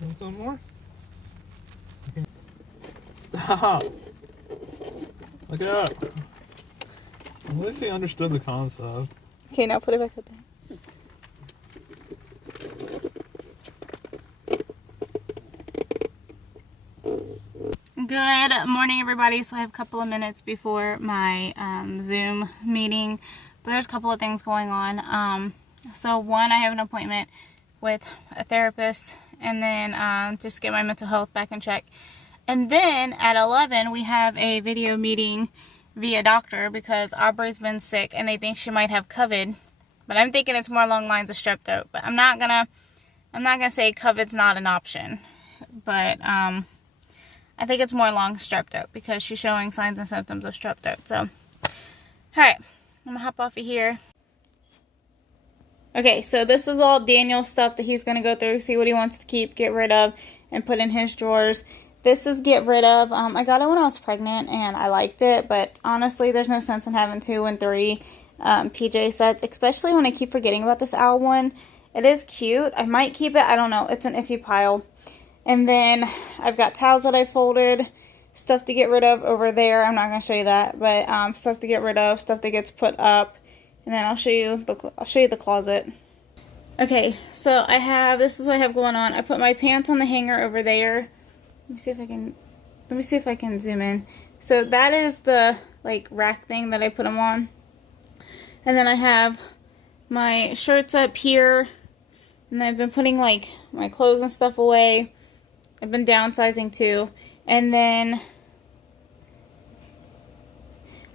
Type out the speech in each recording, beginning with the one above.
Want some more? Stop! Look it up. At least he understood the concept. Okay, now put it back up there. Good morning, everybody. So I have a couple of minutes before my Zoom meeting, but there's a couple of things going on. So one, I have an appointment with a therapist, and then just get my mental health back in check. And then at 11, we have a video meeting via doctor because Aubrey's been sick and they think she might have COVID, but I'm thinking it's more along the lines of strep throat. But I'm not gonna say COVID's not an option, but I think it's more along strep throat because she's showing signs and symptoms of strep throat. So, alright, I'm gonna hop off of here. Okay, so this is all Daniel's stuff that he's gonna go through, see what he wants to keep, get rid of, and put in his drawers. This is get rid of. I got it when I was pregnant and I liked it, but honestly, there's no sense in having 2 and 3 PJ sets, especially when I keep forgetting about this owl one. It is cute. I might keep it. I don't know. It's an iffy pile. And then I've got towels that I folded, stuff to get rid of over there. I'm not going to show you that, but stuff to get rid of, stuff that gets put up. And then I'll show you the closet. Okay, so this is what I have going on. I put my pants on the hanger over there. Let me see if I can zoom in. So that is the like rack thing that I put them on. And then I have my shirts up here. And then I've been putting like my clothes and stuff away. I've been downsizing too. And then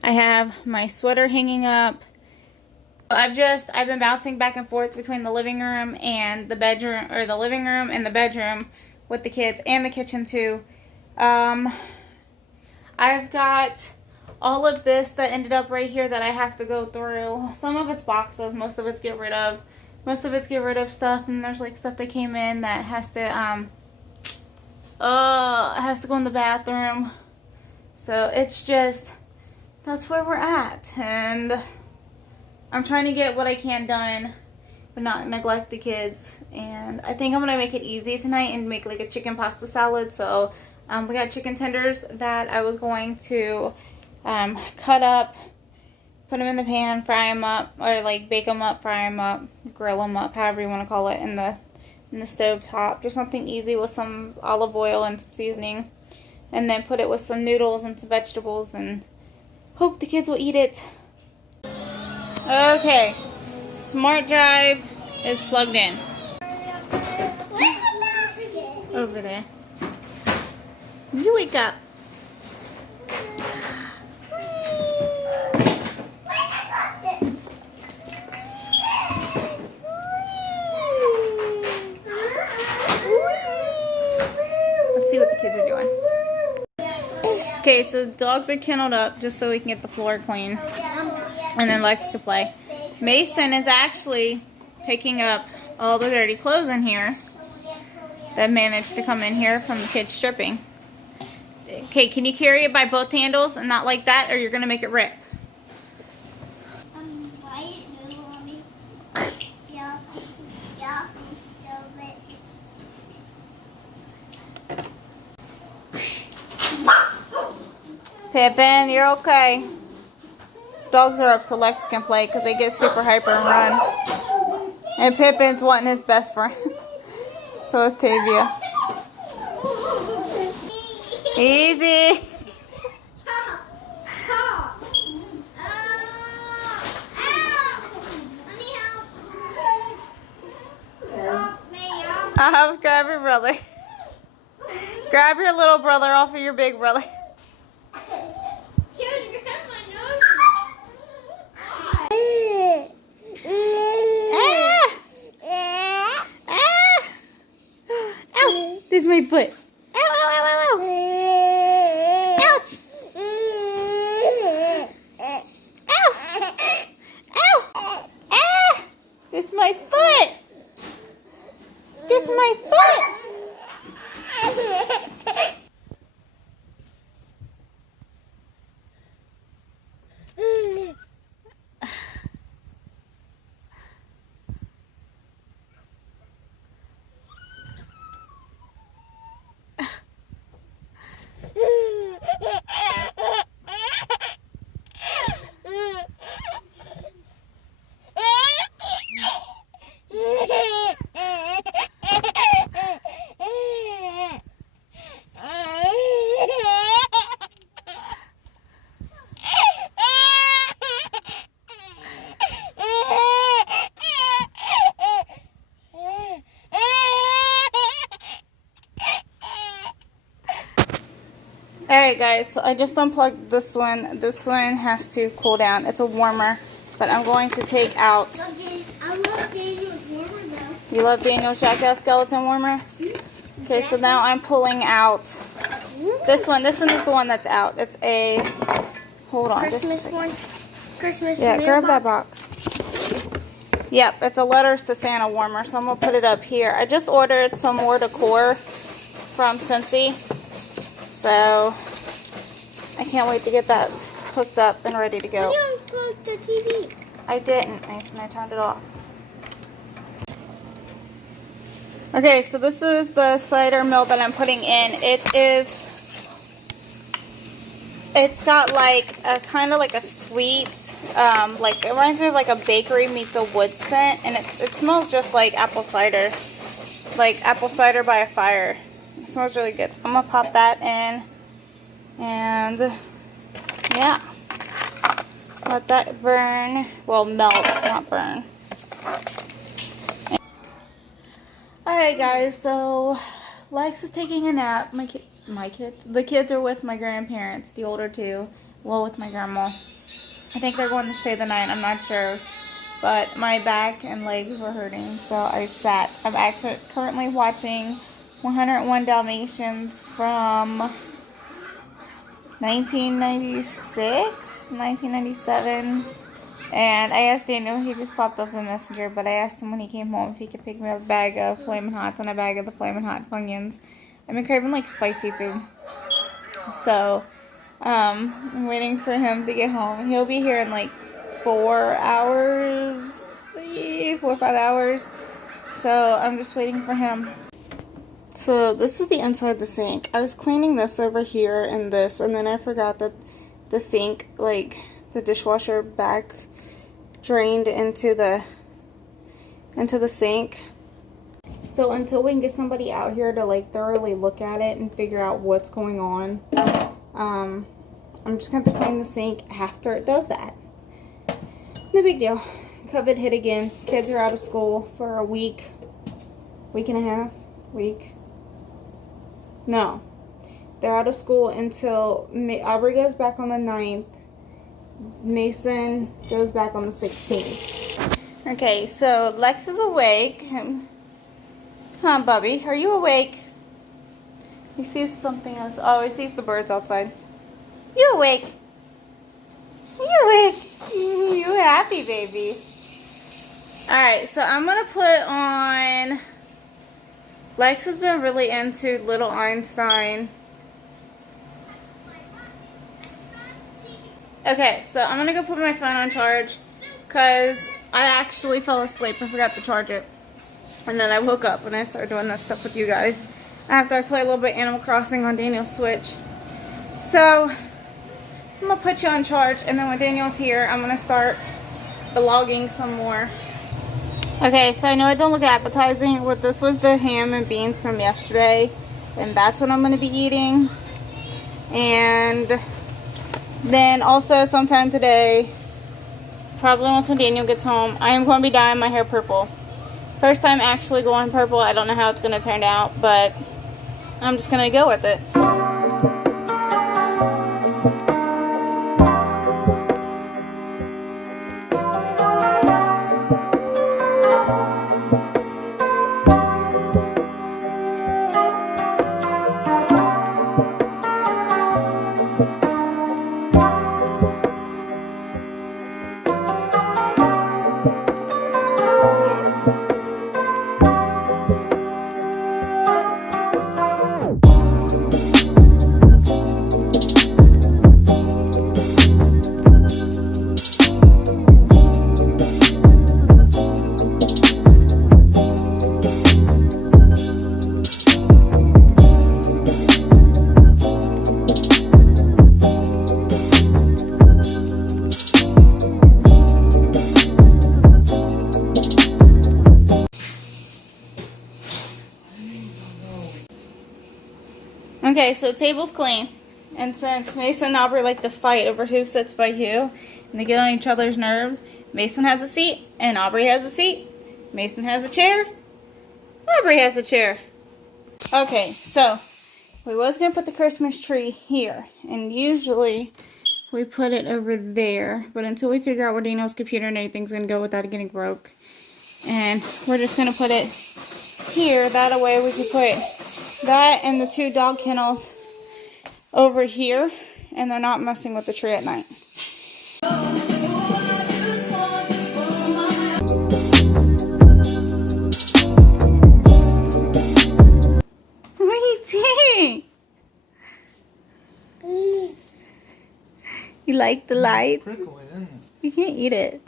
I have my sweater hanging up. I've been bouncing back and forth between the living room and the bedroom, or the living room and the bedroom with the kids, and the kitchen too. I've got all of this that ended up right here that I have to go through. Some of it's boxes, most of it's get rid of. Most of it's get rid of stuff, and there's like stuff that came in that has to go in the bathroom. So it's just, that's where we're at, and I'm trying to get what I can done, but not neglect the kids. And I think I'm gonna make it easy tonight and make like a chicken pasta salad. So we got chicken tenders that I was going to cut up, put them in the pan, fry them up, or like bake them up, fry them up, grill them up, however you want to call it, in the stove top. Just something easy with some olive oil and some seasoning, and then put it with some noodles and some vegetables, and hope the kids will eat it. Okay, smart drive is plugged in. Where's the basket? Over there. Did you wake up? Let's see what the kids are doing. Okay, so the dogs are kenneled up just so we can get the floor clean. And then Lex can play. Mason is actually picking up all the dirty clothes in here that managed to come in here from the kids stripping. Okay, can you carry it by both handles and not like that, or you're going to make it rip? Pippin, you're okay. Dogs are up so Lex can play because they get super hyper and run. And Pippin's wanting his best friend. So is Tavia. Easy. Stop. Stop. Let me help. Help me. I'll help grab your brother. Grab your little brother off of your big brother. This is my foot. Ow, ow, ow, ow, ow. Ouch. Ow. Ow. Ah. This is my foot. This is my foot. Alright guys, so I just unplugged this one. This one has to cool down. It's a warmer, but I'm going to take out. I love Daniel's warmer though. You love Daniel's Jackass skeleton warmer? Okay, so now I'm pulling out this one. This one is the one that's out. It's a, hold on. Christmas one. Christmas. Yeah, grab that box. Yep, it's a Letters to Santa warmer, so I'm going to put it up here. I just ordered some more decor from Cincy, so I can't wait to get that hooked up and ready to go. You unplugged the TV. I didn't, Mason. I turned it off. Okay, so this is the cider mill that I'm putting in. It's got like a kind of like a sweet, like it reminds me of like a bakery meets a wood scent, and it smells just like apple cider by a fire. It smells really good. So I'm gonna pop that in, and yeah, let that burn. Well, melt, not burn. Alright guys, so Lex is taking a nap. The kids are with my grandparents, the older two. Well, with my grandma. I think they're going to stay the night, I'm not sure. But my back and legs were hurting, so I sat. I'm currently watching 101 Dalmatians from 1996, 1997. And I asked Daniel, he just popped up in Messenger, but I asked him when he came home if he could pick me up a bag of Flamin' Hots and a bag of the Flamin' Hot Funyuns. I've been craving like spicy food. So, I'm waiting for him to get home. He'll be here in like 4 hours, 4 or 5 hours. So, I'm just waiting for him. So, this is the inside of the sink. I was cleaning this over here and this, and then I forgot that the sink, like the dishwasher back, drained into the sink. So until we can get somebody out here to like thoroughly look at it and figure out what's going on, I'm just going to clean the sink after it does that. No big deal. COVID hit again. Kids are out of school for a week and a half. No. They're out of school until Aubrey goes back on the 9th. Mason goes back on the 16th. Okay, so Lex is awake. Huh, Bubby? Are you awake? He sees something else. Oh, he sees the birds outside. You awake? You awake? You happy, baby? Alright, so I'm going to put on... Lex has been really into Little Einstein. Okay, so I'm going to go put my phone on charge because I actually fell asleep and forgot to charge it. And then I woke up and I started doing that stuff with you guys. After I play a little bit Animal Crossing on Daniel's Switch. So, I'm going to put you on charge, and then when Daniel's here, I'm going to start vlogging some more. Okay, so I know it don't look appetizing, but this was the ham and beans from yesterday. And that's what I'm going to be eating. And then also sometime today, probably once when Daniel gets home, I am going to be dyeing my hair purple. First time actually going purple. I don't know how it's going to turn out, but I'm just going to go with it. Okay, so the table's clean. And since Mason and Aubrey like to fight over who sits by who, and they get on each other's nerves, Mason has a seat, and Aubrey has a seat. Mason has a chair, Aubrey has a chair. Okay, so We was going to put the Christmas tree here. And usually we put it over there. But until we figure out where Daniel's computer and everything's going to go without it getting broke. And we're just going to put it here. That way we can put that and the 2 dog kennels over here. And they're not messing with the tree at night. What do you think? You like the light? Prickly, isn't it? You can't eat it.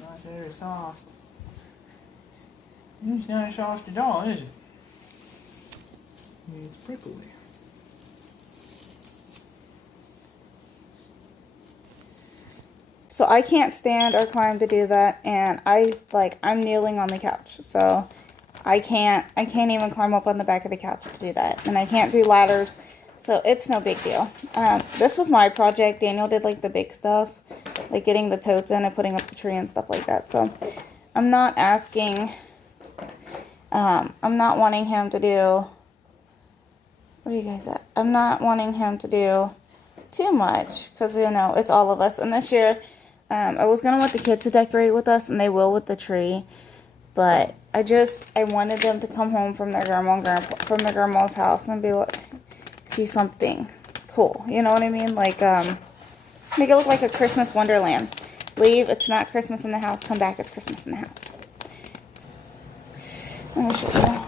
Not very soft. It's not as soft at all, is it? I mean, it's prickly. So I can't stand or climb to do that, and I'm kneeling on the couch, so I can't even climb up on the back of the couch to do that, and I can't do ladders, so it's no big deal. This was my project. Daniel did like the big stuff, like getting the totes in and putting up the tree and stuff like that. So I'm not asking. I'm not wanting him to do. Where are you guys at? I'm not wanting him to do too much because it's all of us. And this year, I was gonna want the kids to decorate with us, and they will with the tree. But I wanted them to come home from their from their grandma's house and be like, see something cool. You know what I mean? Like, make it look like a Christmas wonderland. Leave, it's not Christmas in the house. Come back, it's Christmas in the house. Let me show you.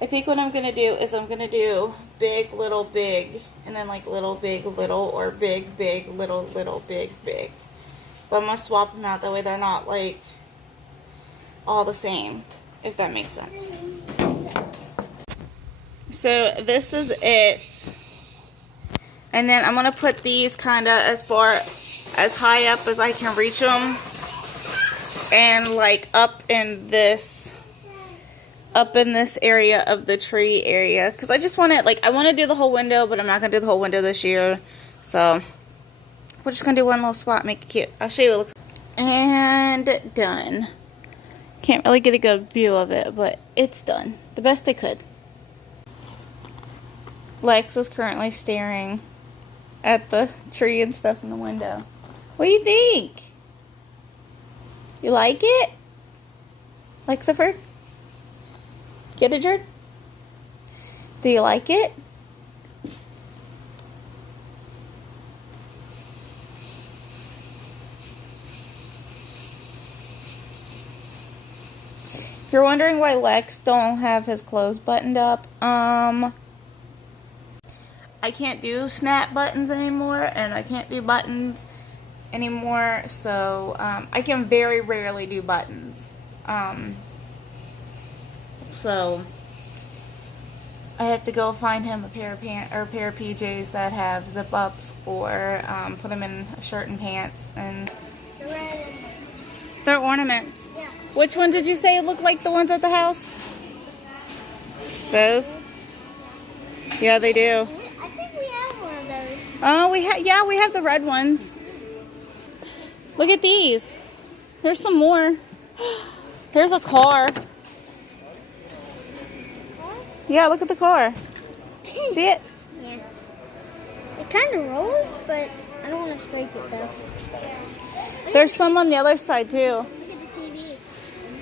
I think what I'm going to do is I'm going to do big, little, big, and then like little, big, little, or big, big, little, little, big, big. But I'm going to swap them out. That way they're not like all the same, if that makes sense. So this is it. And then I'm going to put these kind of as high up as I can reach them. And like up in this area of the tree area. Because I just want it, I want to do the whole window, but I'm not going to do the whole window this year. So we're just going to do one little spot, make it cute. I'll show you what it looks like. And done. Can't really get a good view of it, but it's done. The best I could. Lex is currently staring at the tree and stuff in the window. What do you think? You like it? Lexiford? Get it, Jared? Do you like it? If you're wondering why Lex don't have his clothes buttoned up, I can't do snap buttons anymore, and I can't do buttons anymore, so I can very rarely do buttons. So I have to go find him a pair of PJs that have zip ups, or put them in a shirt and pants. And they're ornaments. Yeah. Which one did you say look like the ones at the house? Those? Yeah, they do. I think we have one of those. Oh, we have the red ones. Look at these. There's some more. Here's a car. Yeah, look at the car. See it? Yeah. It kind of rolls, but I don't want to scrape it though. There's some on the other side too. Look at the TV.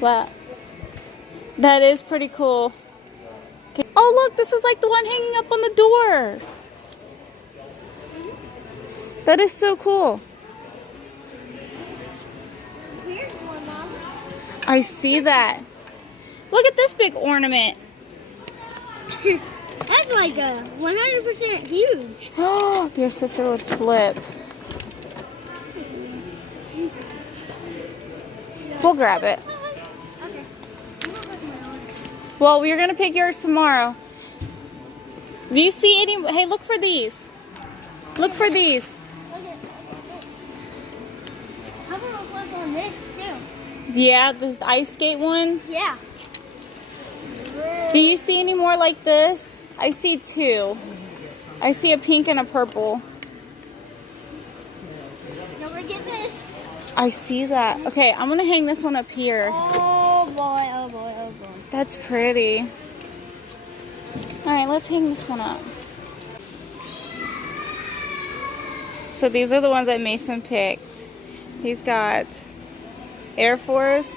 Wow. That is pretty cool. Okay. Oh, look, this is like the one hanging up on the door. That is so cool. Here's one, Mom. I see that. Look at this big ornament. That's like a 100% huge. Oh, your sister would flip. We'll grab it. Okay. Well, we're gonna pick yours tomorrow. Do you see any? Hey, look for these. Look for these. How about a flip on this too? Yeah, this ice skate one. Yeah. Do you see any more like this? I see two. I see a pink and a purple. Now we're getting this. I see that. Okay, I'm gonna hang this one up here. Oh boy, oh boy, oh boy. That's pretty. Alright, let's hang this one up. So these are the ones that Mason picked. He's got Air Force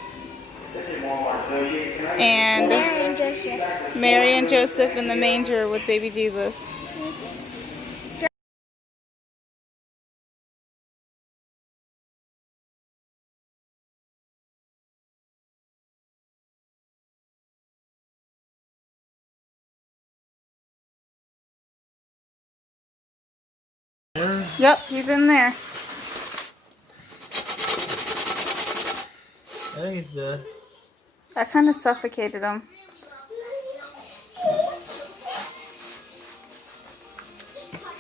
and Mary and Joseph. Mary and Joseph in the manger with baby Jesus. Yep, he's in there. I think he's dead. That kind of suffocated him.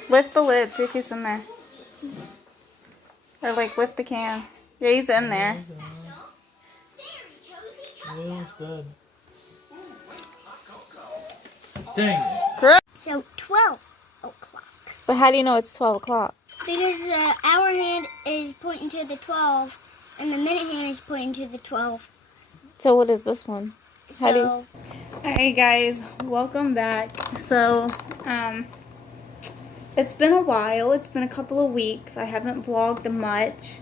Lift the lid, see if he's in there. Or like lift the can. Yeah, he's in there. Yeah, he's dead. Dang it. Correct. So 12 o'clock. But how do you know it's 12 o'clock? Because the hour hand is pointing to the 12, and the minute hand is pointing to the 12. So what is this one? How do you... So, Hey guys, welcome back. So, it's been a while. It's been a couple of weeks. I haven't vlogged much,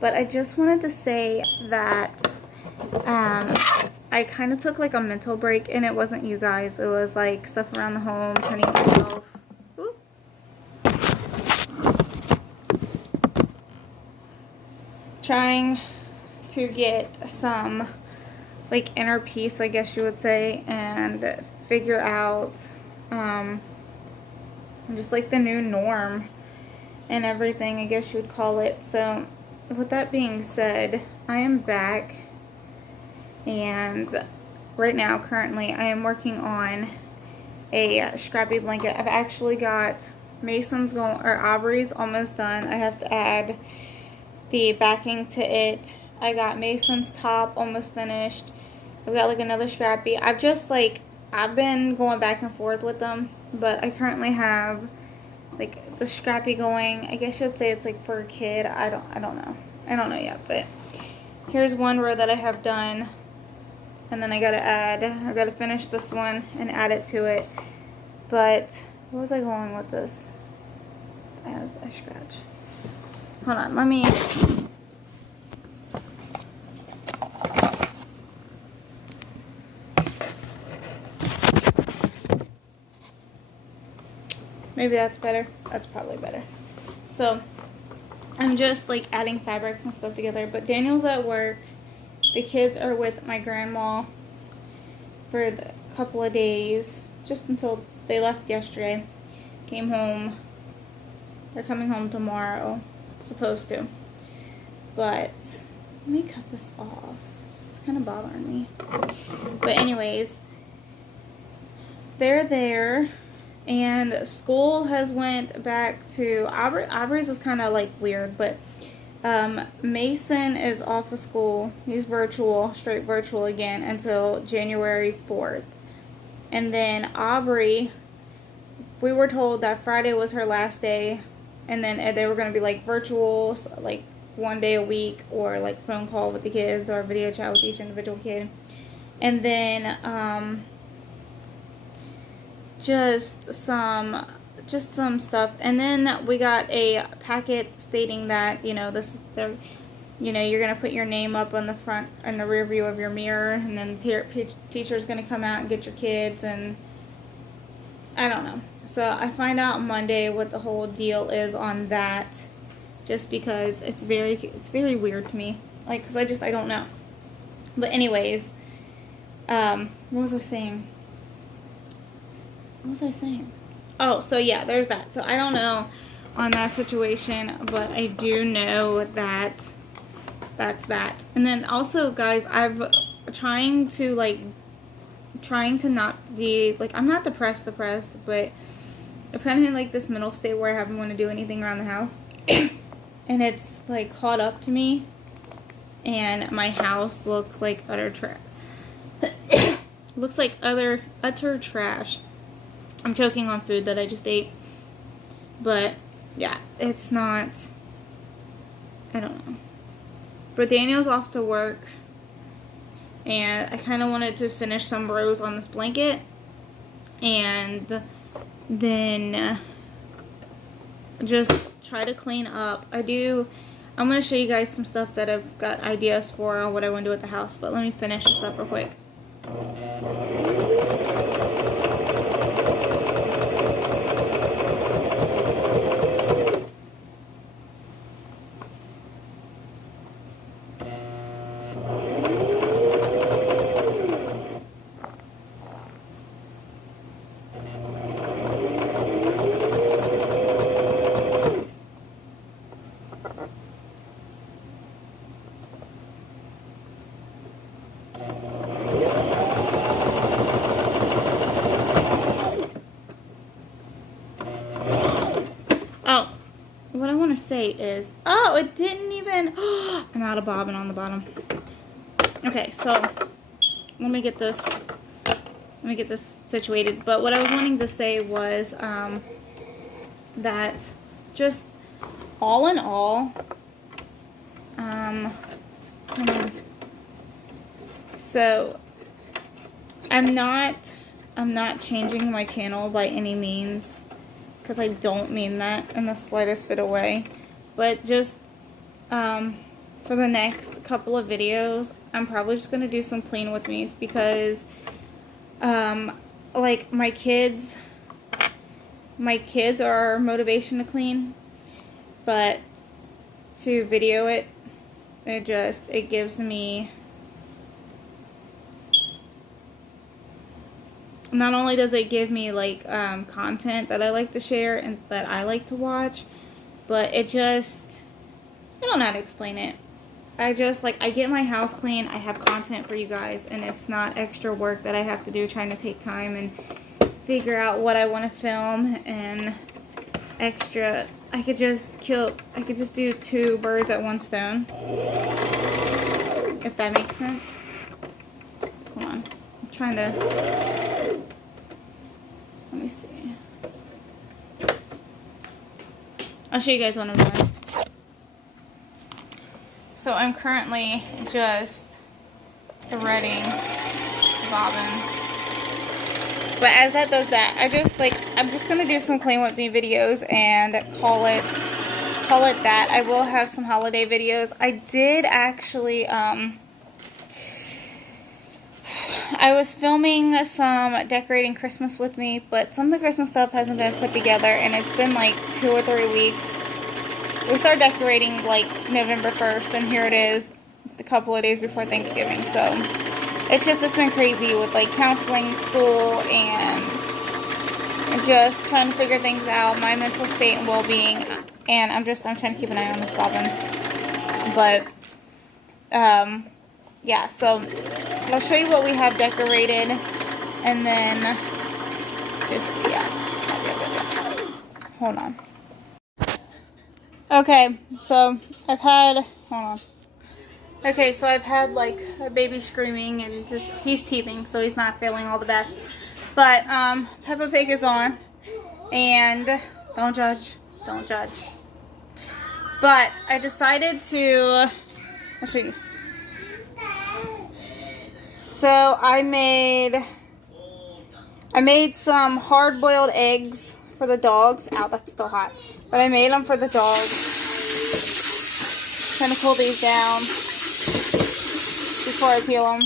but I just wanted to say that I kind of took like a mental break, and it wasn't you guys. It was like stuff around the home, cleaning myself. Ooh. Trying to get some like inner peace, I guess you would say, and figure out just like the new norm and everything, I guess you would call it. So with that being said, I am back, and right now currently I am working on a scrappy blanket. I've actually got Mason's going, or Aubrey's almost done. I have to add the backing to it. I got Mason's top almost finished. I've got like another scrappy. I've been going back and forth with them, but I currently have like the scrappy going. I guess you'd say it's like for a kid. I don't know. I don't know yet, but here's one row that I have done, and then I gotta finish this one and add it to it. But where was I going with this? As I scratch. Hold on, let me. Maybe that's better. That's probably better. So, I'm just like adding fabrics and stuff together. But Daniel's at work. The kids are with my grandma for the couple of days. Just until they left yesterday. Came home. They're coming home tomorrow. Supposed to. But, let me cut this off. It's kind of bothering me. But anyways, they're there. And school has went back to Aubrey's is kind of like weird, but Mason is off of school. He's virtual, straight virtual again until January 4th. And then Aubrey, we were told that Friday was her last day, and then they were going to be like virtual, like one day a week, or like phone call with the kids or video chat with each individual kid. And then just some stuff, and then we got a packet stating that you're gonna put your name up on the front and the rear view of your mirror, and then the teacher's gonna come out and get your kids, and I don't know. So I find out Monday what the whole deal is on that, just because it's very weird to me, like, because I don't know. But anyways, what was I saying? What was I saying? Oh, so yeah, there's that. So I don't know on that situation, but I do know that that's that. And then also, guys, I'm trying to not be, like, I'm not depressed, but I'm kind of in, like, this middle state where I haven't want to do anything around the house. And it's, like, caught up to me. And my house looks like utter trash. Looks like utter trash. I'm choking on food that I just ate. But, yeah, it's not, I don't know. But Daniel's off to work. And I kind of wanted to finish some rows on this blanket. and then just try to clean up. I'm going to show you guys some stuff that I've got ideas for what I want to do at the house, but let me finish this up real quick. Oh, what I want to say is, oh, it didn't even, I'm out of bobbin on the bottom. Okay, so let me get this situated. But what I was wanting to say was that just all in all, hold on. So I'm not changing my channel by any means, because I don't mean that in the slightest bit of way, but just for the next couple of videos, I'm probably just gonna do some clean with me's, because like my kids are our motivation to clean, but to video it gives me, not only does it give me like content that I like to share and that I like to watch, but I don't know how to explain it. I get my house clean, I have content for you guys, and it's not extra work that I have to do trying to take time and figure out what I want to film and extra. I could just do 2 birds at 1 stone, if that makes sense. Hold on, I'm trying to, let me see. I'll show you guys what I'm doing. So I'm currently just threading bobbin. But as that does that, I'm just gonna do some clean with me videos and call it that. I will have some holiday videos. I did actually I was filming some decorating Christmas with me, but some of the Christmas stuff hasn't been put together, and it's been like 2 or 3 weeks. We started decorating like November 1st, and here it is a couple of days before Thanksgiving. So it's been crazy with like counseling, school, and just trying to figure things out, my mental state and well-being. And I'm trying to keep an eye on this bobbin. But yeah, so I'll show you what we have decorated, and then hold on. Okay, so I've had like a baby screaming, and he's teething, so he's not feeling all the best. But Peppa Pig is on, and don't judge. But I decided to, I'll show you. So I made some hard-boiled eggs for the dogs. Ow, that's still hot. But I made them for the dogs. Trying to cool these down before I peel them.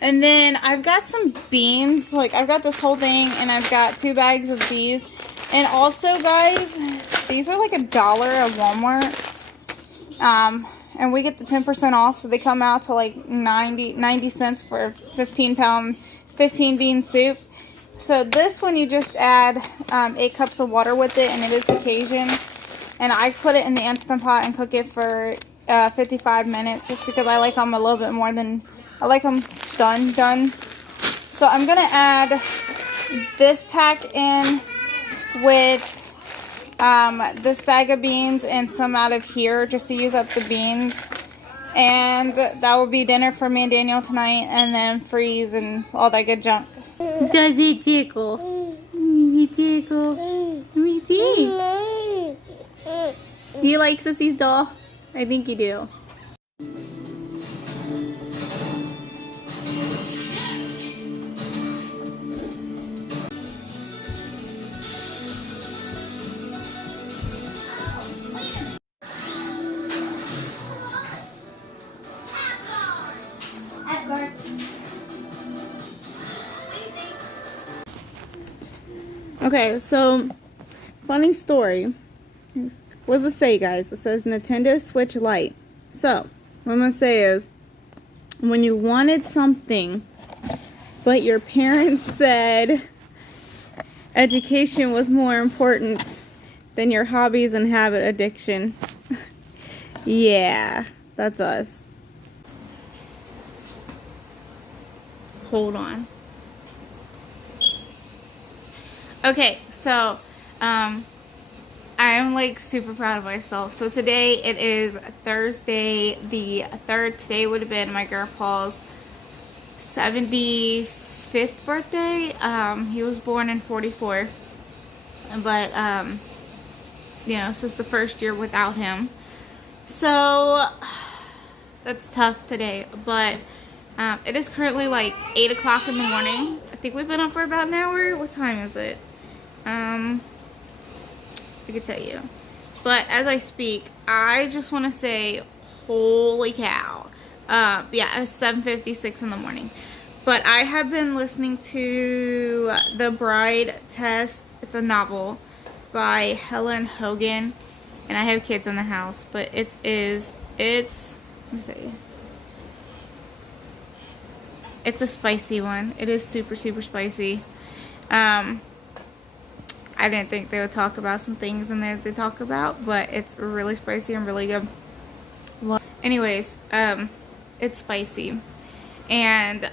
And then I've got some beans. Like, I've got this whole thing, and I've got 2 bags of these. And also, guys, these are like $1 at Walmart. And we get the 10% off, so they come out to like 90 cents for 15 bean soup. So this one, you just add 8 cups of water with it, and it is the Cajun. And I put it in the Instant Pot and cook it for 55 minutes, just because I like them a little bit more than, I like them done. So I'm going to add this pack in with this bag of beans and some out of here, just to use up the beans. And that will be dinner for me and Daniel tonight, and then freeze and all that good junk. Does it tickle? Does it tickle? Let me see. Do you like Sissy's doll? I think you do. At work. Okay, so funny story. What does it say, guys? It says Nintendo Switch Lite. So, what I'm going to say is, when you wanted something, but your parents said education was more important than your hobbies and habit addiction. Yeah, that's us. Hold on. Okay, so, I am like super proud of myself. So today it is Thursday the 3rd. Today would have been my grandpa's 75th birthday. He was born in 44. But, you know, this is the first year without him. So, that's tough today. But, it is currently like 8 o'clock in the morning. I think we've been up for about an hour. What time is it? I could tell you. But as I speak, I just want to say, holy cow. Yeah, it's 7:56 in the morning. But I have been listening to The Bride Test. It's a novel by Helen Hogan. And I have kids in the house. But it's, let me see. It's a spicy one. It is super, super spicy. I didn't think they would talk about some things in there they talk about, but it's really spicy and really good. Well, anyways, it's spicy, and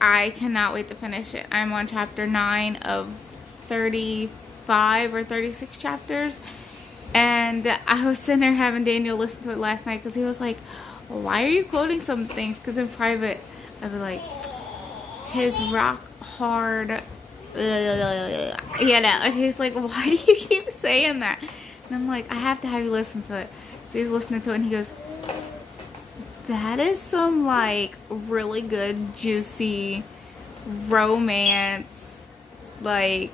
I cannot wait to finish it. I'm on chapter 9 of 35 or 36 chapters, and I was sitting there having Daniel listen to it last night because he was like, why are you quoting some things? Because in private, I'd be like, his rock hard... you know, and he's like, why do you keep saying that? And I'm like, I have to have you listen to it. So he's listening to it and he goes, that is some like really good juicy romance, like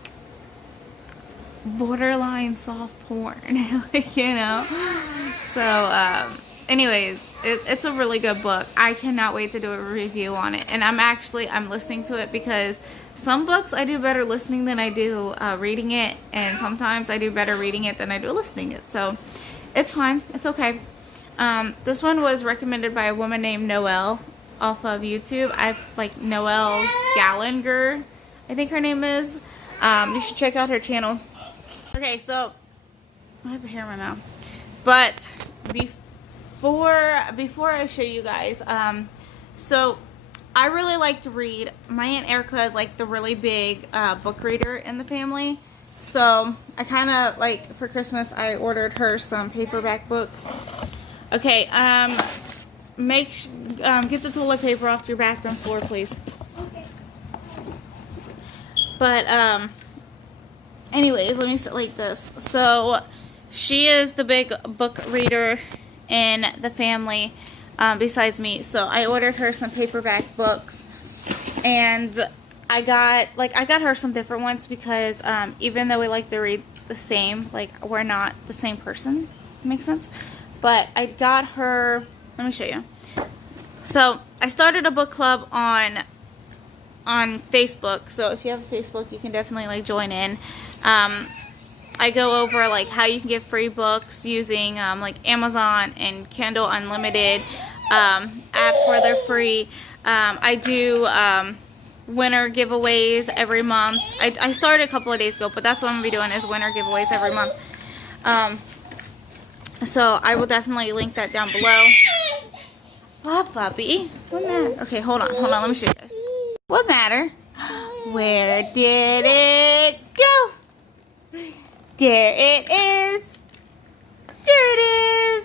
borderline soft porn. Like, you know. So anyways, it's a really good book. I cannot wait to do a review on it. And I'm listening to it because some books I do better listening than I do reading it. And sometimes I do better reading it than I do listening it. So it's fine. It's okay. This one was recommended by a woman named Noelle off of YouTube. I like Noelle Gallagher, I think her name is. You should check out her channel. Okay, so I have a hair in my mouth. But before I show you guys, so I really like to read. My Aunt Erica is like the really big book reader in the family. So I kind of like, for Christmas, I ordered her some paperback books. Okay, get the toilet paper off your bathroom floor, please. Okay. But anyways, let me sit like this. So she is the big book reader in the family, besides me. So I ordered her some paperback books, and I got her some different ones because even though we like to read the same, like we're not the same person. Makes sense? But I got her, let me show you. So I started a book club on Facebook. So if you have a Facebook, you can definitely like join in. I go over like how you can get free books using like Amazon and Kindle Unlimited apps where they're free. I do winner giveaways every month. I started a couple of days ago, but that's what I'm going to be doing, is winner giveaways every month. So I will definitely link that down below. What, puppy? What matter? Okay, hold on, let me show you guys. What matter? Where did it go? There it is. There it is.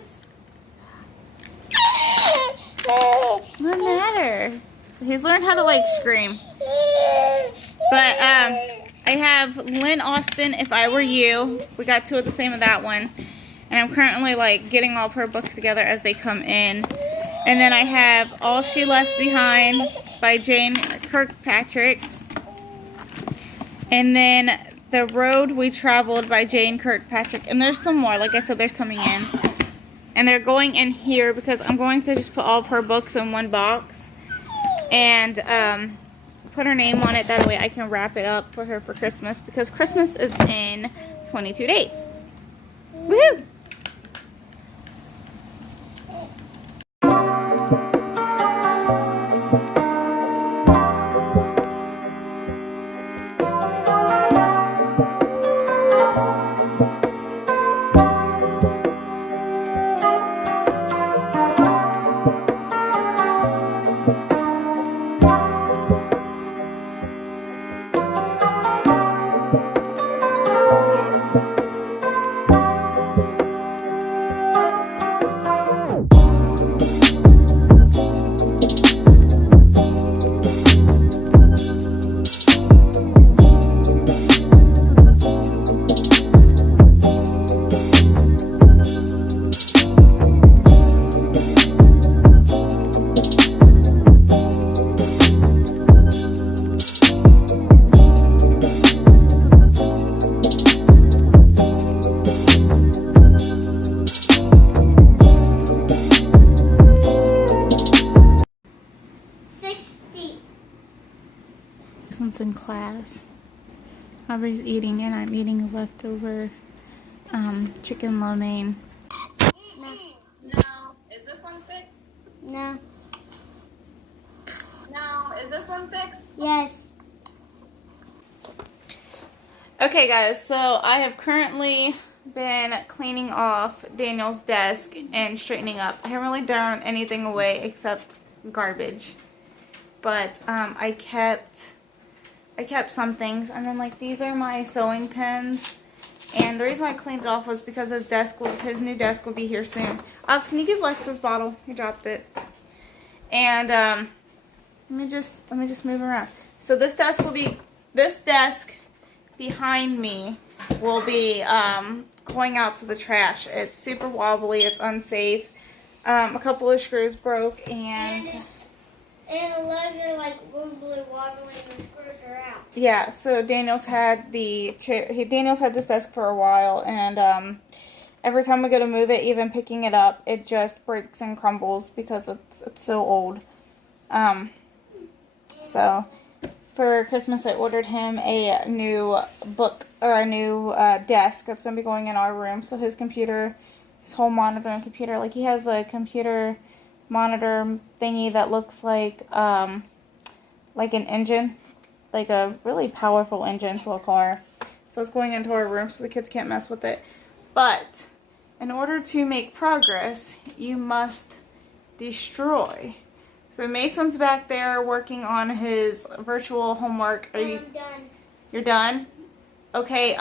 What matter? He's learned how to like scream. But I have Lynn Austin, If I Were You. We got 2 of the same of that one. And I'm currently like getting all of her books together as they come in. And then I have All She Left Behind by Jane Kirkpatrick. And then The Road We Traveled by Jane Kirkpatrick. And there's some more. Like I said, there's coming in. And they're going in here because I'm going to just put all of her books in one box. and put her name on it. That way I can wrap it up for her for Christmas, because Christmas is in 22 days. Woohoo! Since in class, Aubrey's eating and I'm eating a leftover chicken lo mein. No. Is this one 6? No. No. Is this one 6? Yes. Okay guys, so I have currently been cleaning off Daniel's desk and straightening up. I haven't really thrown anything away except garbage, but I kept some things, and then like these are my sewing pins, and the reason why I cleaned it off was because his new desk will be here soon. Ops, can you give Lex this bottle? He dropped it. And let me just move around. So this desk behind me will be going out to the trash. It's super wobbly, it's unsafe. A couple of screws broke, and the legs are like wobbly, wobbly, and the screws are out. Yeah, so Daniel's had this desk for a while, and every time we go to move it, even picking it up, it just breaks and crumbles because it's so old. So for Christmas, I ordered him a new desk that's going to be going in our room. So his whole monitor and computer, like he has a computer monitor thingy that looks like an engine, like a really powerful engine to a car. So it's going into our room so the kids can't mess with it. But in order to make progress, you must destroy. So Mason's back there working on his virtual homework. I'm done. You're done? Okay,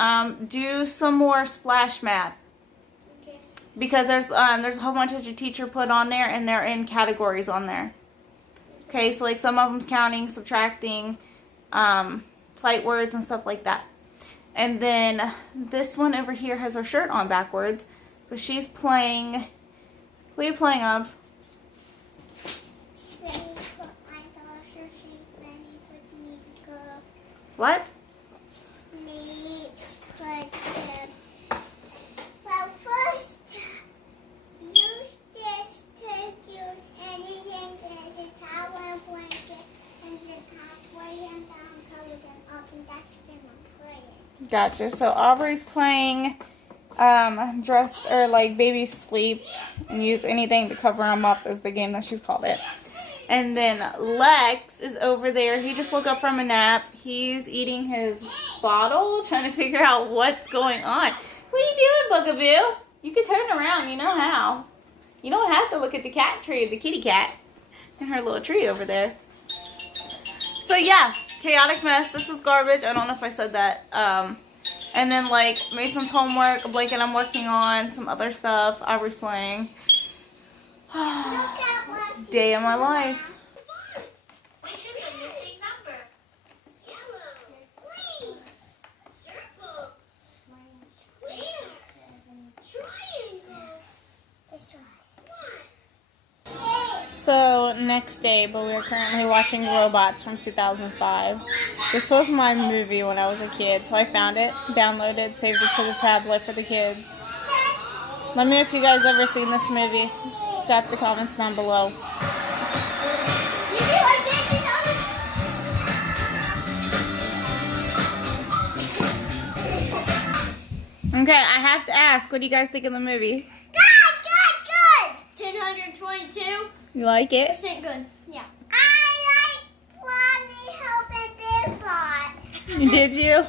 do some more splash math. Because there's a whole bunch that your teacher put on there, and they're in categories on there. Okay, so like some of them's counting, subtracting, sight words and stuff like that. And then this one over here has her shirt on backwards, but she's playing. What are you playing, Obs? What? Sleep, well, first, use this to use anything as a towel and blanket, and the pathway and down covered and up, and that's been my prayer. Gotcha. So Aubrey's playing dress or like baby sleep and use anything to cover him up is the game that she's called it. And then Lex is over there. He just woke up from a nap. He's eating his bottle, trying to figure out what's going on. What are you doing, Bugaboo? You can turn around. You know how. You don't have to look at the cat tree, the kitty cat, and her little tree over there. So yeah, chaotic mess. This is garbage. I don't know if I said that. And then like Mason's homework, a blanket I'm working on, some other stuff. Aubrey's playing. Day of my life. Which is the missing number? Yellow, green, circle, square, triangles. This one. So next day, but we are currently watching Robots from 2005. This was my movie when I was a kid, so I found it, downloaded, saved it to the tablet for the kids. Let me know if you guys ever seen this movie. Drop the comments down below. You Okay, I have to ask, what do you guys think of the movie? Good. 1022. You like it? Percent good. Yeah. I like Rodney helping Big Bot. Did you?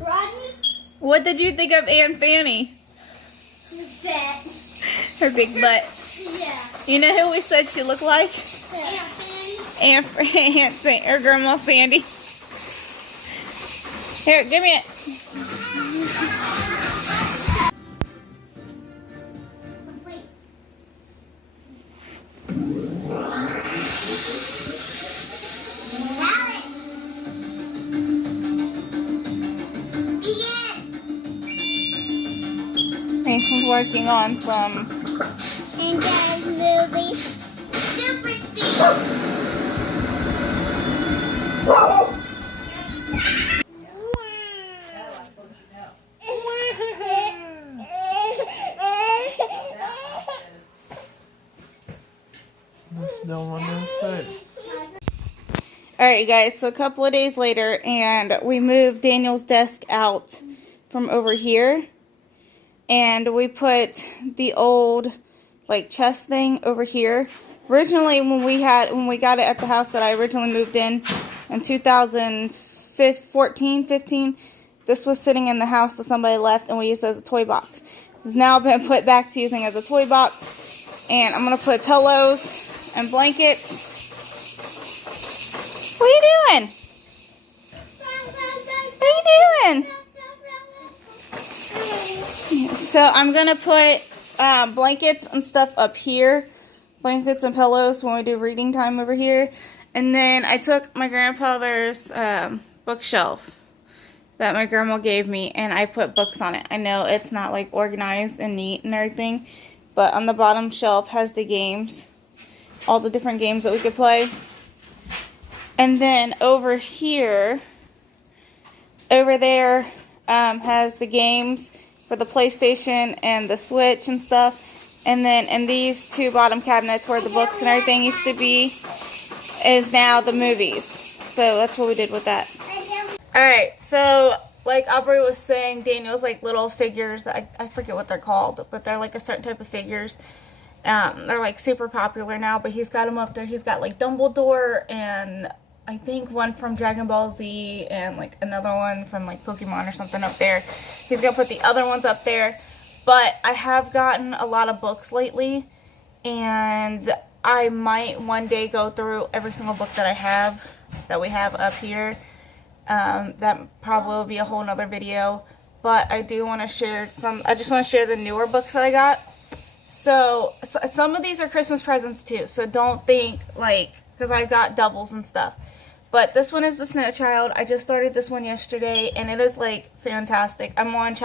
Rodney? What did you think of Aunt Fanny? Fat. Her big butt. Yeah. You know who we said she looked like? Aunt Fanny. Or Grandma Sandy. Here, give me it. Complete. Mason's working on some. And guys, movie. Super speed. Still on this face. Alright, guys, so a couple of days later, and we moved Daniel's desk out from over here. And we put the old, like, chest thing over here. Originally, when we got it at the house that I originally moved in 2014, 15, this was sitting in the house that somebody left, and we used it as a toy box. It's now been put back to using as a toy box. And I'm going to put pillows and blankets. What are you doing? What are you doing? So I'm going to put blankets and stuff up here. Blankets and pillows when we do reading time over here. And then I took my grandfather's bookshelf that my grandma gave me, and I put books on it. I know it's not like organized and neat and everything, but on the bottom shelf has the games. All the different games that we could play. And then over here, over there, has the games for the PlayStation and the Switch and stuff. And then in these two bottom cabinets where the books and everything used to be is now the movies. So that's what we did with that. Alright, so like Aubrey was saying, Daniel's like little figures, I forget what they're called, but they're like a certain type of figures. They're like super popular now, but he's got them up there. He's got like Dumbledore and I think one from Dragon Ball Z and like another one from like Pokemon or something up there. He's gonna put the other ones up there. But I have gotten a lot of books lately, and I might one day go through every single book that we have up here. That probably will be a whole nother video. But I do want to share I just want to share the newer books that I got. So some of these are Christmas presents too, so don't think, like, because I've got doubles and stuff. But this one is The Snow Child. I just started this one yesterday, and it is, like, fantastic. I'm on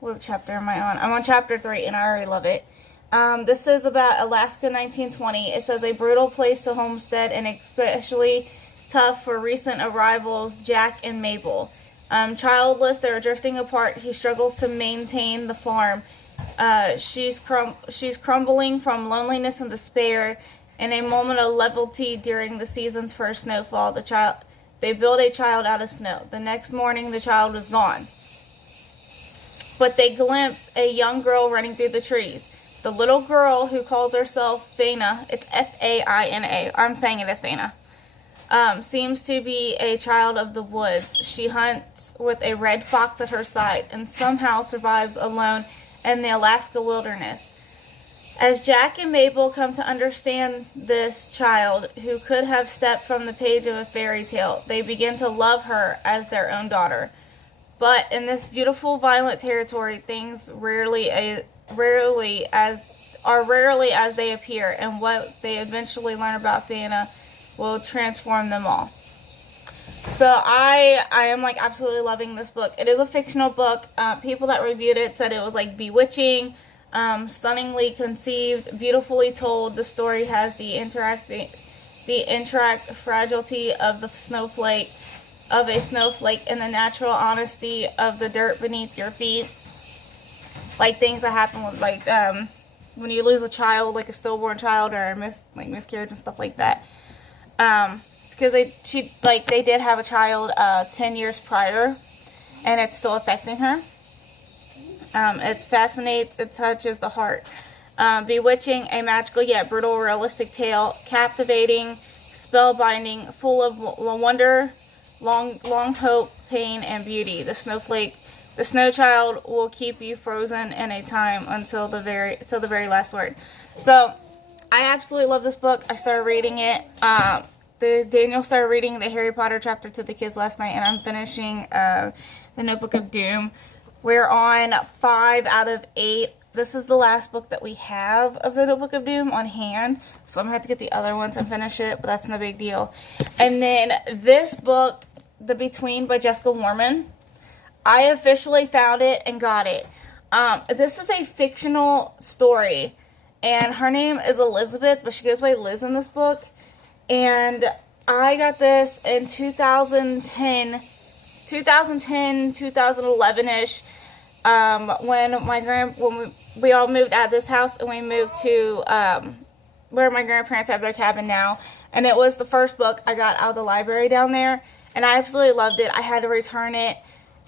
what chapter am I on? I'm on chapter 3, and I already love it. This is about Alaska 1920. It says, a brutal place to homestead, and especially tough for recent arrivals, Jack and Mabel. Childless, they're drifting apart. He struggles to maintain the farm. She's crumbling from loneliness and despair. In a moment of levity during the season's first snowfall, they build a child out of snow. The next morning, the child is gone. But they glimpse a young girl running through the trees. The little girl, who calls herself Faina, it's F-A-I-N-A, I'm saying it as Faina, seems to be a child of the woods. She hunts with a red fox at her side and somehow survives alone in the Alaska wilderness. As Jack and Mabel come to understand this child, who could have stepped from the page of a fairy tale, they begin to love her as their own daughter. But in this beautiful, violent territory, things rarely as they appear, and what they eventually learn about Fiona will transform them all. So I am like absolutely loving this book. It is a fictional book. People that reviewed it said it was like bewitching, stunningly conceived, beautifully told. The story has the interact fragility of a snowflake, and the natural honesty of the dirt beneath your feet. Like things that happen with, like, when you lose a child, like a stillborn child, or miscarriage and stuff like that. Because they did have a child 10 years prior, and it's still affecting her. It fascinates, it touches the heart. Bewitching, a magical yet brutal realistic tale, captivating, spellbinding, full of wonder, long hope, pain, and beauty. The snow child will keep you frozen in a time until the very last word. So, I absolutely love this book. I started reading it. Daniel started reading the Harry Potter chapter to the kids last night, and I'm finishing the Notebook of Doom. We're on 5 out of 8. This is the last book that we have of the Notebook of Doom on hand, so I'm going to have to get the other ones and finish it, but that's no big deal. And then this book, The Between by Jessica Warman, I officially found it and got it. This is a fictional story, and her name is Elizabeth, but she goes by Liz in this book. And I got this in 2010, 2011-ish, when we all moved out of this house and we moved to where my grandparents have their cabin now. And it was the first book I got out of the library down there, and I absolutely loved it. I had to return it,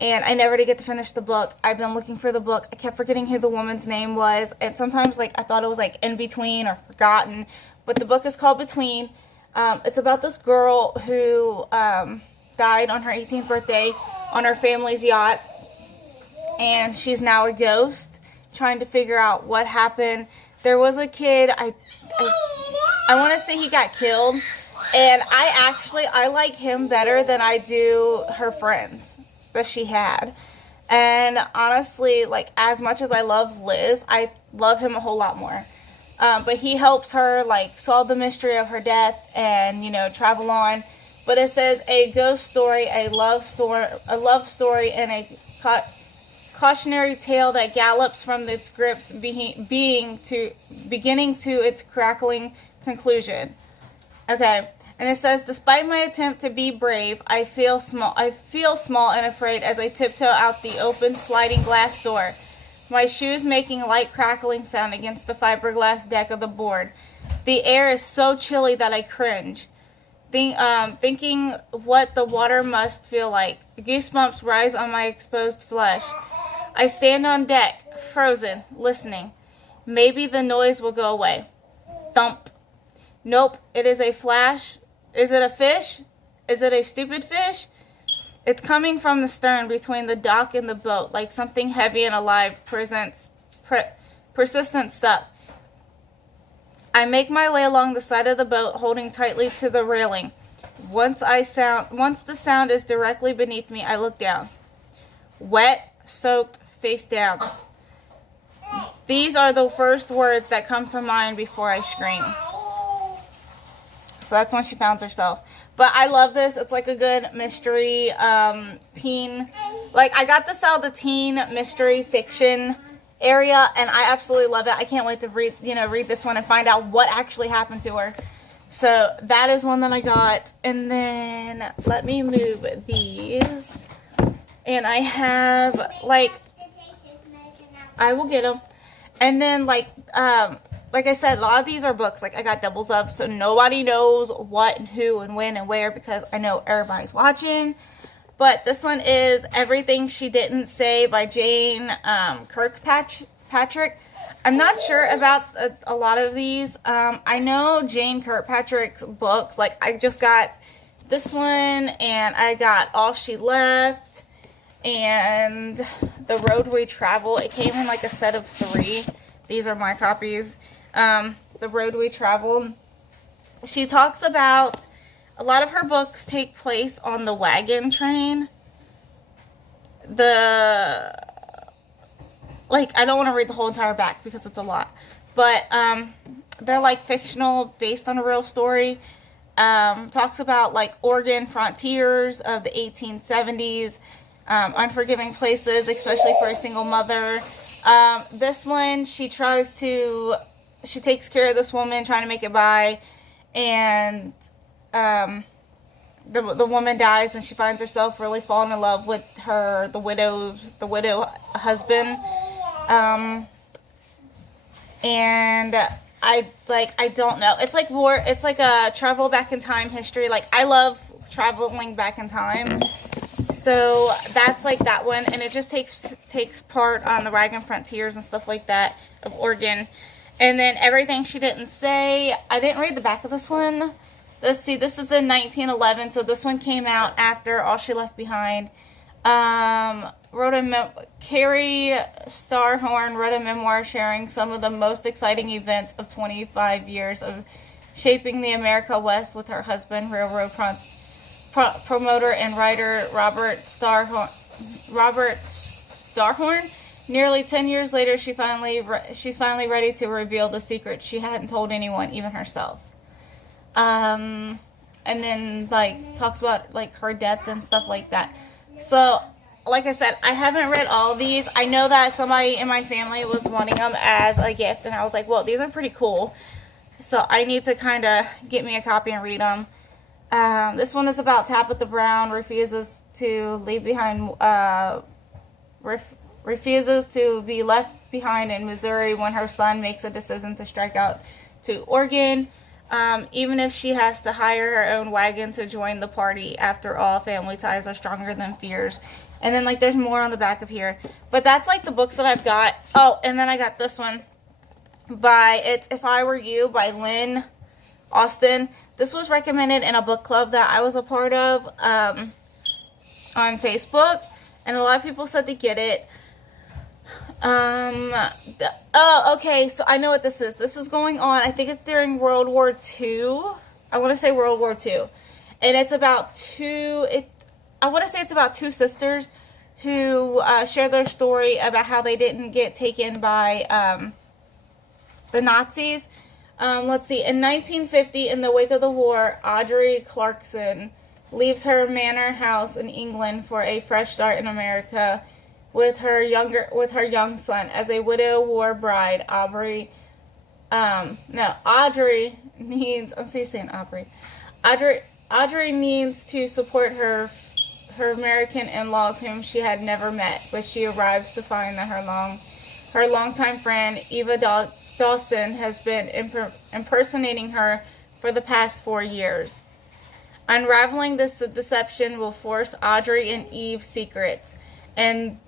and I never did get to finish the book. I've been looking for the book. I kept forgetting who the woman's name was, and sometimes I thought it was In Between or Forgotten, but the book is called Between. It's about this girl who died on her 18th birthday on her family's yacht, and she's now a ghost trying to figure out what happened. There was a kid, I want to say he got killed, and I like him better than I do her friends that she had. And honestly, as much as I love Liz, I love him a whole lot more. But he helps her, solve the mystery of her death and, travel on. But it says a ghost story, a love story, and a cautionary tale that gallops from its grips, beginning to its crackling conclusion. Okay, and it says, despite my attempt to be brave, I feel small and afraid as I tiptoe out the open sliding glass door. My shoes making light crackling sound against the fiberglass deck of the board. The air is so chilly that I cringe. Thinking what the water must feel like. Goosebumps rise on my exposed flesh. I stand on deck, frozen, listening. Maybe the noise will go away. Thump. Nope, it is a flash. Is it a fish? Is it a stupid fish? It's coming from the stern between the dock and the boat, like something heavy and alive, persistent stuff. I make my way along the side of the boat, holding tightly to the railing. Once the sound is directly beneath me, I look down. Wet, soaked, face down. These are the first words that come to mind before I scream. So that's when she found herself. But I love this. It's a good mystery, teen. I got this out of the teen mystery fiction area, and I absolutely love it. I can't wait to read this one and find out what actually happened to her. So that is one that I got. And then let me move these. And I have I will get them. And then like I said, a lot of these are books. I got doubles up, so nobody knows what and who and when and where, because I know everybody's watching. But this one is Everything She Didn't Say by Jane Kirkpatrick. I'm not sure about a lot of these. I know Jane Kirkpatrick's books. I just got this one, and I got All She Left, and The Road We Travel. It came in a set of 3. These are my copies. The Road We Traveled. She talks about, a lot of her books take place on the wagon train. I don't want to read the whole entire back because it's a lot. But, they're fictional, based on a real story. Talks about Oregon frontiers of the 1870s. Unforgiving places, especially for a single mother. This one, she takes care of this woman trying to make it by, and the woman dies, and she finds herself really falling in love with the widow husband. And I don't know. It's it's a travel back in time history. I love traveling back in time. So that's that one, and it just takes takes part on the Wagon Frontiers and stuff like that of Oregon. And then Everything She Didn't Say. I didn't read the back of this one. Let's see, this is in 1911, so this one came out after All She Left Behind. Carrie Starhorn wrote a memoir sharing some of the most exciting events of 25 years of shaping the America West with her husband, railroad promoter and writer Robert Starhorn. Nearly 10 years later, she's finally ready to reveal the secret she hadn't told anyone, even herself. And then like talks about like her death and stuff like that. So, like I said, I haven't read all these. I know that somebody in my family was wanting them as a gift, and I was like, well, these are pretty cool. So I need to kind of get me a copy and read them. This one is about Tabitha Brown refuses to leave behind, refuses to be left behind in Missouri when her son makes a decision to strike out to Oregon. Even if she has to hire her own wagon to join the party. After all, family ties are stronger than fears. And then, like, there's more on the back of here. But that's, like, the books that I've got. Oh, and then I got this one. It's If I Were You by Lynn Austin. This was recommended in a book club that I was a part of on Facebook. And a lot of people said to get it. Okay, so I know what this is. This is going on, I think it's during World War II. I want to say World War II. And it's about two sisters who share their story about how they didn't get taken by the Nazis. Let's see, in 1950, in the wake of the war, Audrey Clarkson leaves her manor house in England for a fresh start in America. With her young son. As a widow war bride, Audrey needs, Audrey needs to support her American in-laws whom she had never met, but she arrives to find that her longtime friend, Eva Dawson, has been impersonating her for the past 4 years. Unraveling this deception will force Audrey and Eve's secrets and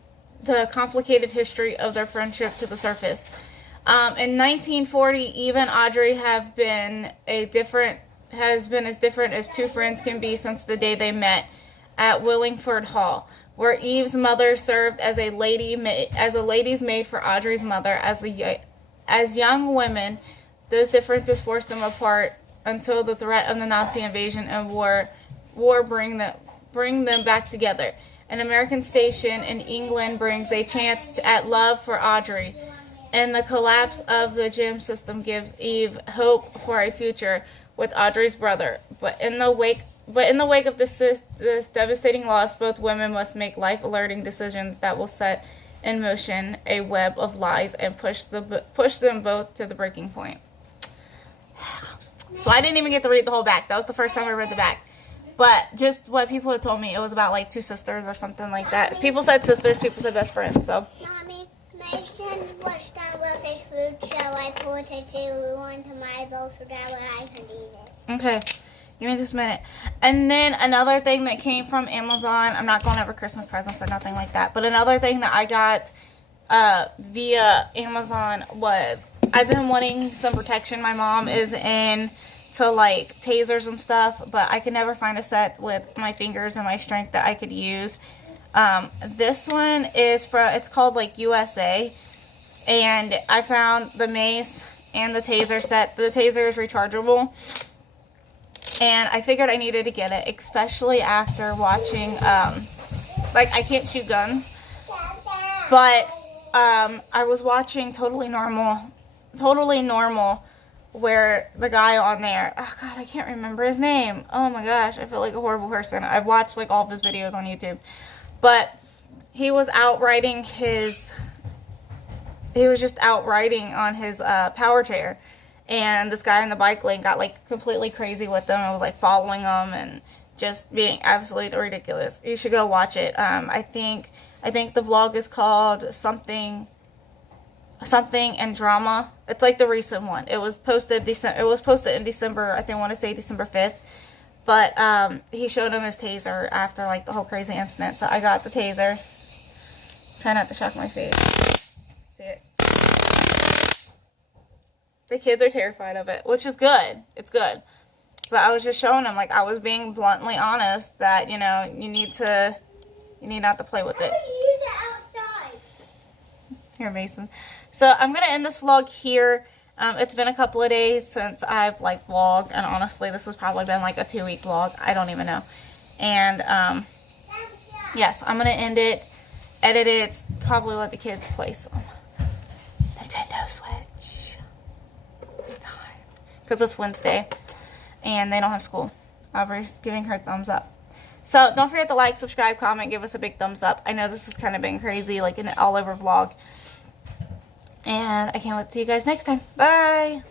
the complicated history of their friendship to the surface. In 1940, Eve and Audrey have been as different as two friends can be since the day they met at Willingford Hall, where Eve's mother served as a lady's maid for Audrey's mother. As young women, those differences forced them apart until the threat of the Nazi invasion and war bring them back together. An American station in England brings a chance at love for Audrey, and the collapse of the gym system gives Eve hope for a future with Audrey's brother. But in the wake of this devastating loss, both women must make life-alerting decisions that will set in motion a web of lies and push them both to the breaking point. So I didn't even get to read the whole back. That was the first time I read the back. But just what people had told me, it was about like two sisters or something like that. People said sisters, people said best friends, so. Mommy, my son was done with his food, so I put his cereal into my bowl so that way I can eat it. Okay, give me just a minute. And then another thing that came from Amazon, I'm not going over Christmas presents or nothing like that, but another thing that I got via Amazon was, I've been wanting some protection. My mom is in to like tasers and stuff, but I could never find a set with my fingers and my strength that I could use. This one is it's called like USA, and I found the mace and the taser set. The taser is rechargeable, and I figured I needed to get it, especially after watching like, I can't shoot guns, but I was watching Totally Normal, where the guy on there, oh god, I can't remember his name. Oh my gosh, I feel like a horrible person. I've watched like all of his videos on YouTube. But he was just out riding on his power chair. And this guy in the bike lane got like completely crazy with him. I was like following him and just being absolutely ridiculous. You should go watch it. I think the vlog is called something and drama. It's like the recent one. It was posted in December, I want to say December 5th. But he showed him his taser after like the whole crazy incident. So I got the taser. Try not to shock my face. See it? The kids are terrified of it, which is good. It's good. But I was just showing them, like, I was being bluntly honest that, you know, you need not to play with it. Use it outside. Here, Mason. So I'm going to end this vlog here. It's been a couple of days since I've, like, vlogged. And honestly, this has probably been, like, a 2-week vlog. I don't even know. And, yes, I'm going to end it, edit it, probably let the kids play some Nintendo Switch. Because it's Wednesday. And they don't have school. Aubrey's giving her thumbs up. So don't forget to like, subscribe, comment, give us a big thumbs up. I know this has kind of been crazy, like an all over vlog. And I can't wait to see you guys next time. Bye!